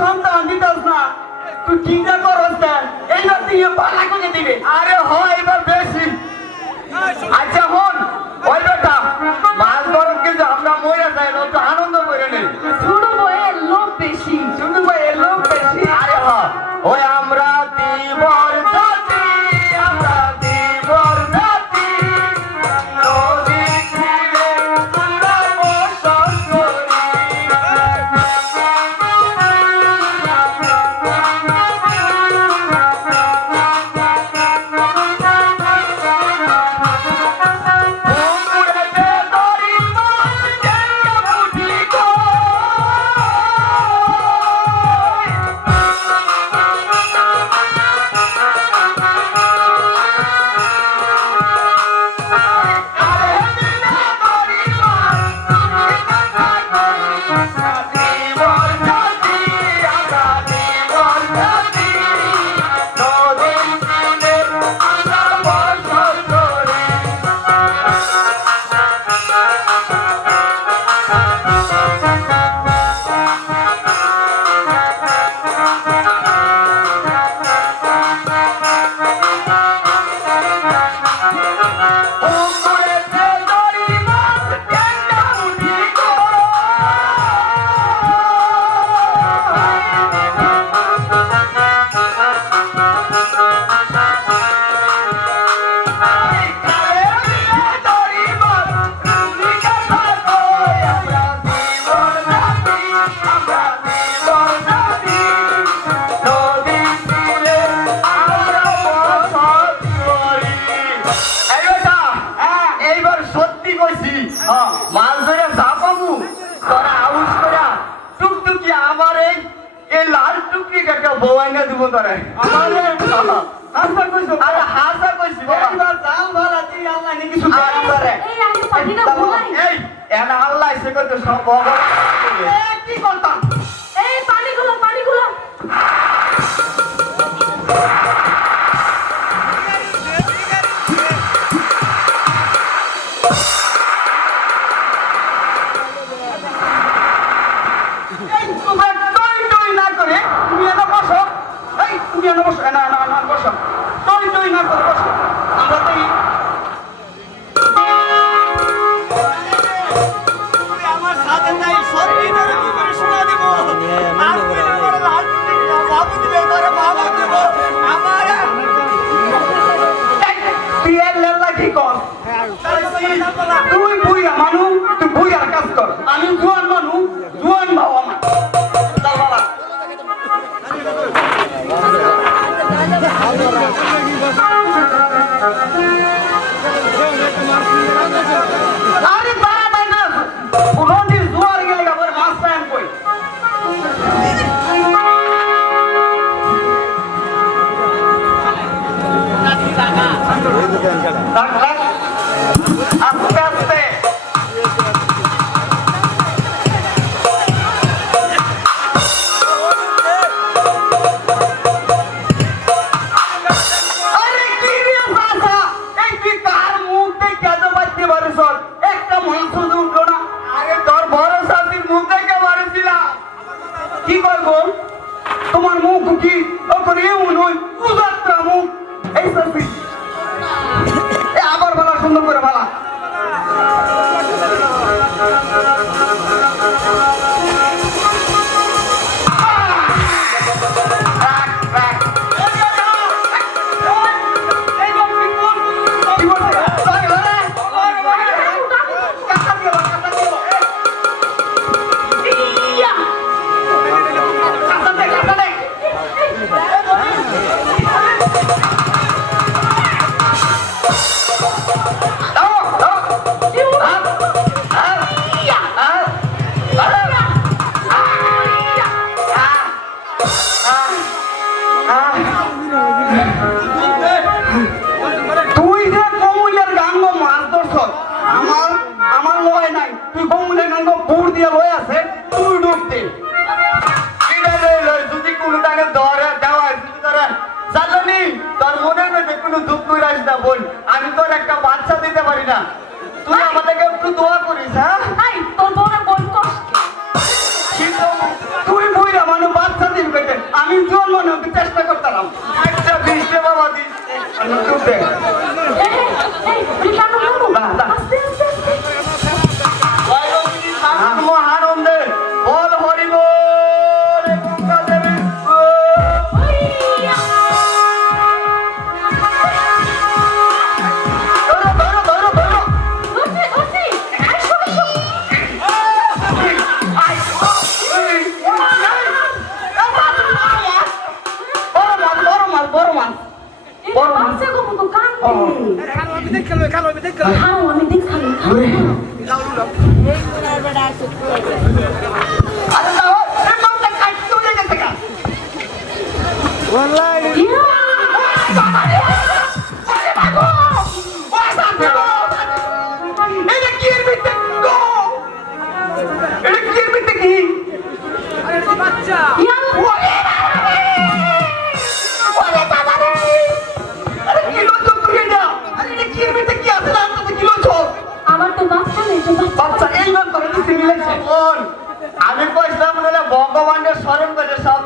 সন্তান দিতাস না। তুই চিন্তা করস দেন এইবার তুই পালা করে দিবে। আরে হয় এবার বেশি। আচ্ছা এইবার সত্যি কইছি মাছ ধরে চাপাবু তোরা আউস করে টুকটুকি আমার এই এই লাল টুকরি কাকে বউয়াই না দিব তোরে? আচ্ছা কইছো আরে হাসা কইছি এইবার জাল ভালা তুই আল্লাহ নি কিছু আরে তোরে এই আমি পাঠিনা ভুলাই এই এনা আল্লাহ সে কত সব কি করতাম? না না না বসো? টই টই না করে বসো। আমরা তো আরে 감사합니다. আমি দেখাল খাও আরে না এই মাছটা কাটতে চলে গেছে কা এটা ভগবানের স্মরণ করে সব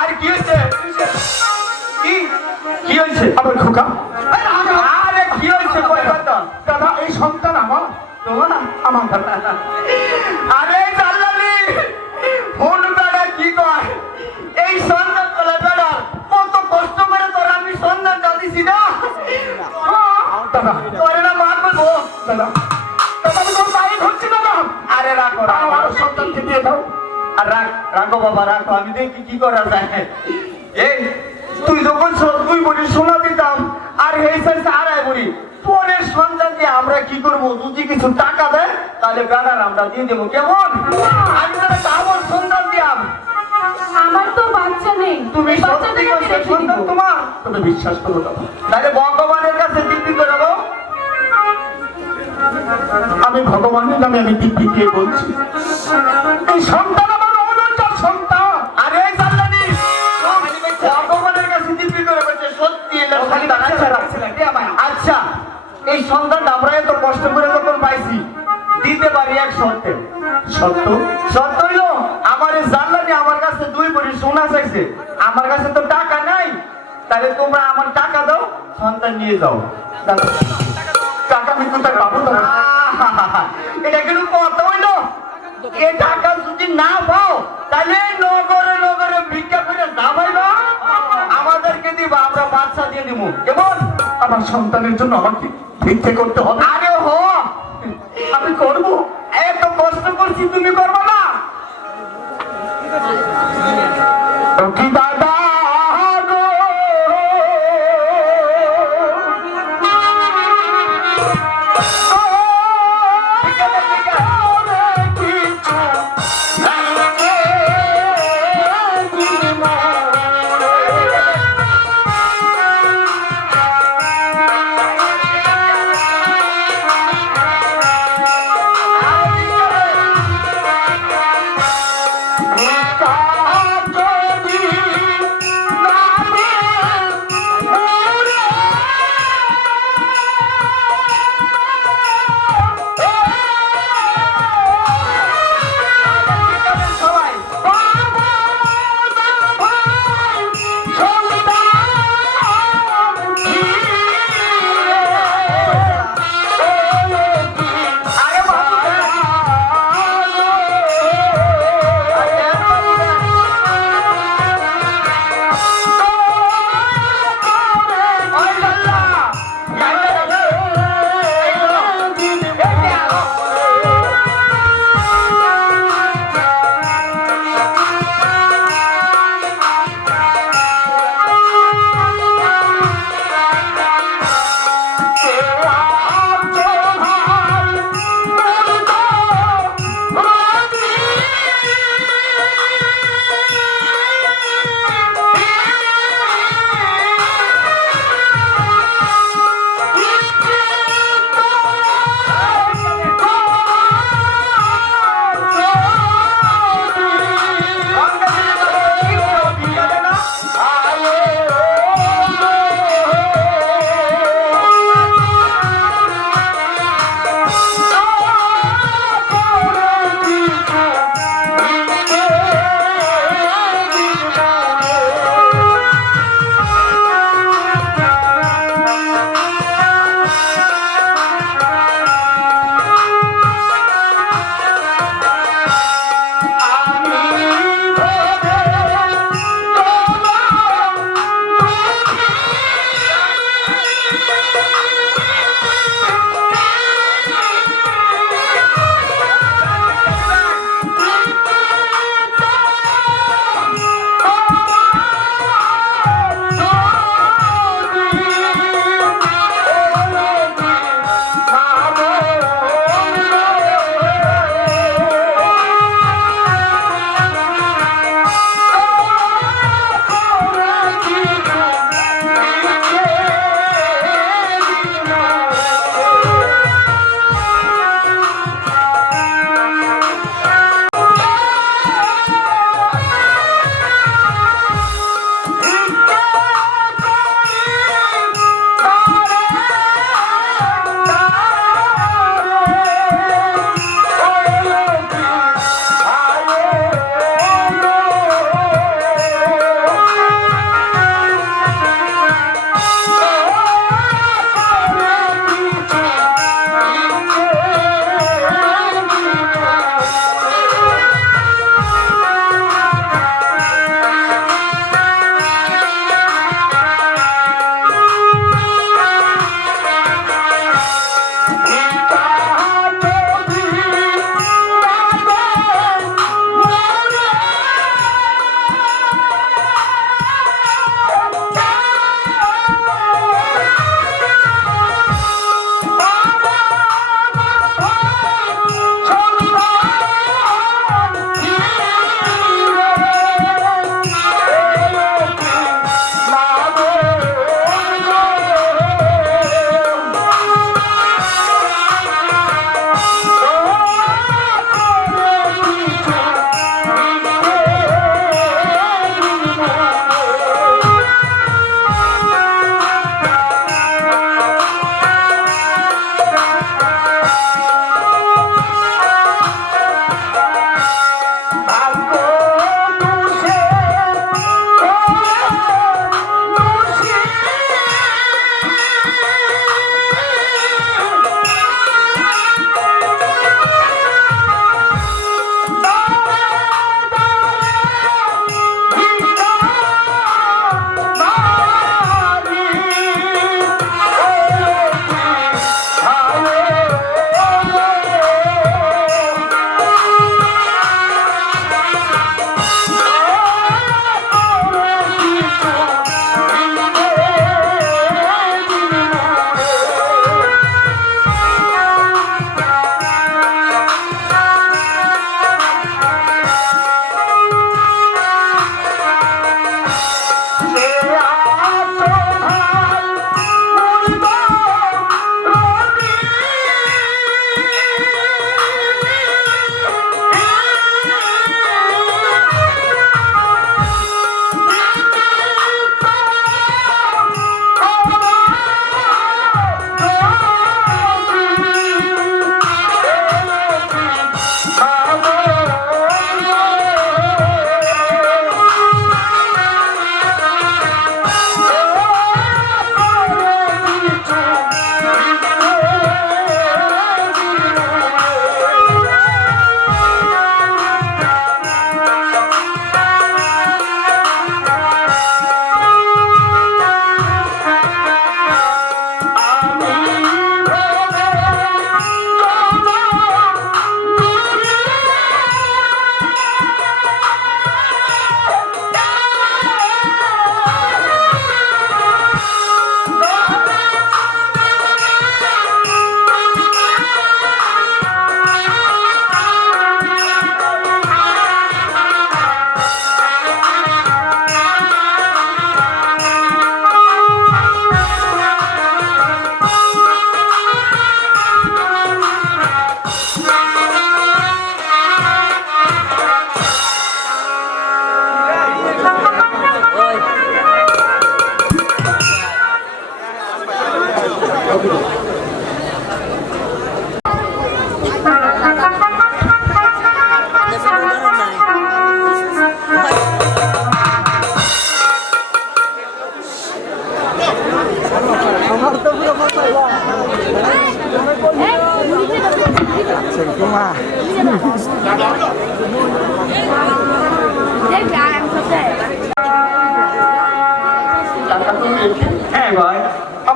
আর কি হয়েছে? কি? কি হয়েছে? আবার খোকা আরে কি হয়েছে? দাদা এই সন্তান আমার। তোমার? আমার দাদা। আরে দাদা। তোরে না মার বলব দাদা। দাদা আমি তোর পায়ে ধরছি দাদা? আরে রাখো রাখো আমার সন্তানকে দিয়ে দাও। আর রাখ রাখো বাবা রাখো আমি দেখি কি করা যায়। এই তুই যখন দুই বড়ি সোনা দিতাম আর এই সাইজে আড়াই বড়ি পরের সন্তান আমরা কি করব? যদি কিছু টাকা দেয় তাহলে বেড়ার আমরা দিয়ে দেবো। কেমন? আমি তাহলে আমার সন্তান দিয়াম। আমার তো বাচ্চা নেই। তুমি তোমার? তুমি বিশ্বাস করো তাহলে ভগবানের আমি ভগবানের নামে আমি দিব্যি দিয়ে বলছি? এই সন্তান আমার সন্তান। আরে জানলানি ভগবানের কাছে দিব্যি করে বলছে সত্যি এলে আচ্ছা আচ্ছা এই সন্তান আমরা এত কষ্ট করে যখন পাইছি দিতে পারি এক শর্তে। সত্য হইল আমার এই জানলানি আমার কাছে দুই বড়ি সোনা চাইছে। আমার কাছে তো টাকা নাই। তাহলে তোমরা আমার টাকা দাও সন্তান নিয়ে যাও। টাকা আমি কোথায় পাবো দাদা আহাহাহা, এটা কিন্তু কথা হইল? এ টাকা যদি না পাও তাহলে নগরে নগরে ভিক্ষা করে না আমাদেরকে দিবা আমরা বাচ্চা দিয়ে দিব কেমন? আমার সন্তানের জন্য আমাকে ভিক্ষে করতে হবে। আরে হ। আমি করব। এত কষ্ট করছি তুমি করব না? কি দাদা 来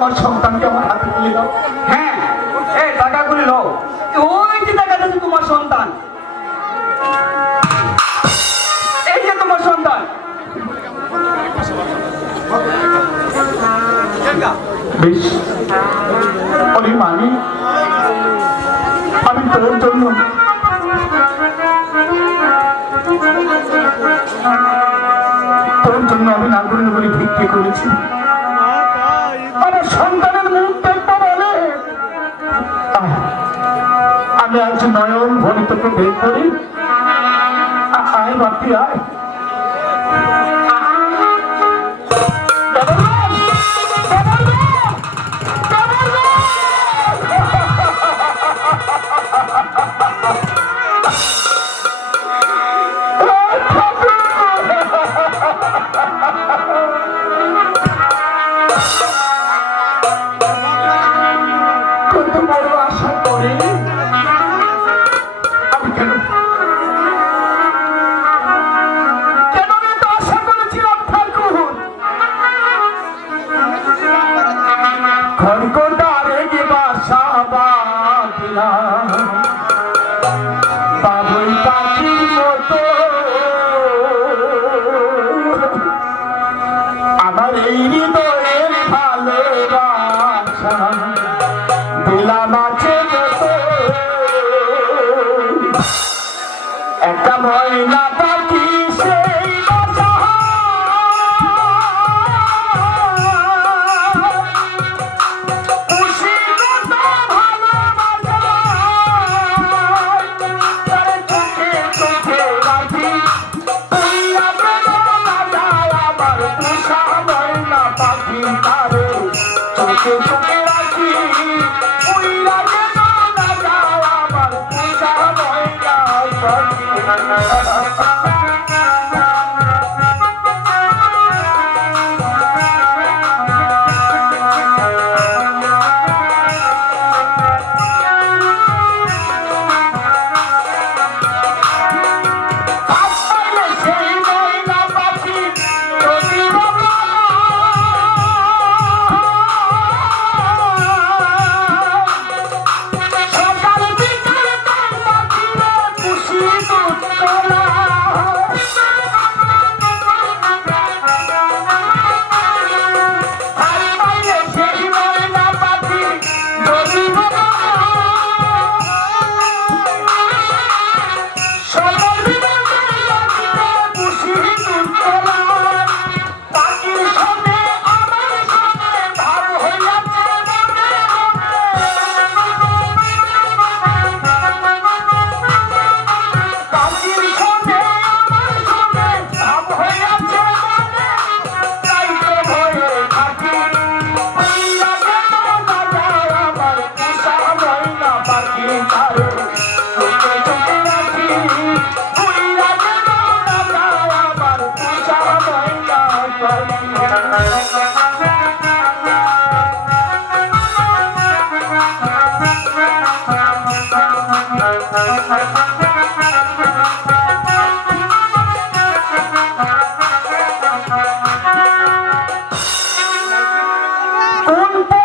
আমার সন্তানকে আমার হাতে তুলে দাও। হ্যাঁ এই টাকাগুলি লো ওই যে টাকাটা তোমার সন্তান। এই যে তোমার সন্তান। বেশ, অলি আমি তোর জন্য তোর জন্য আমি নাগরিক ভিত্তি করেছি। তোকে ভেঙে করি আয় বাপি আয় কোন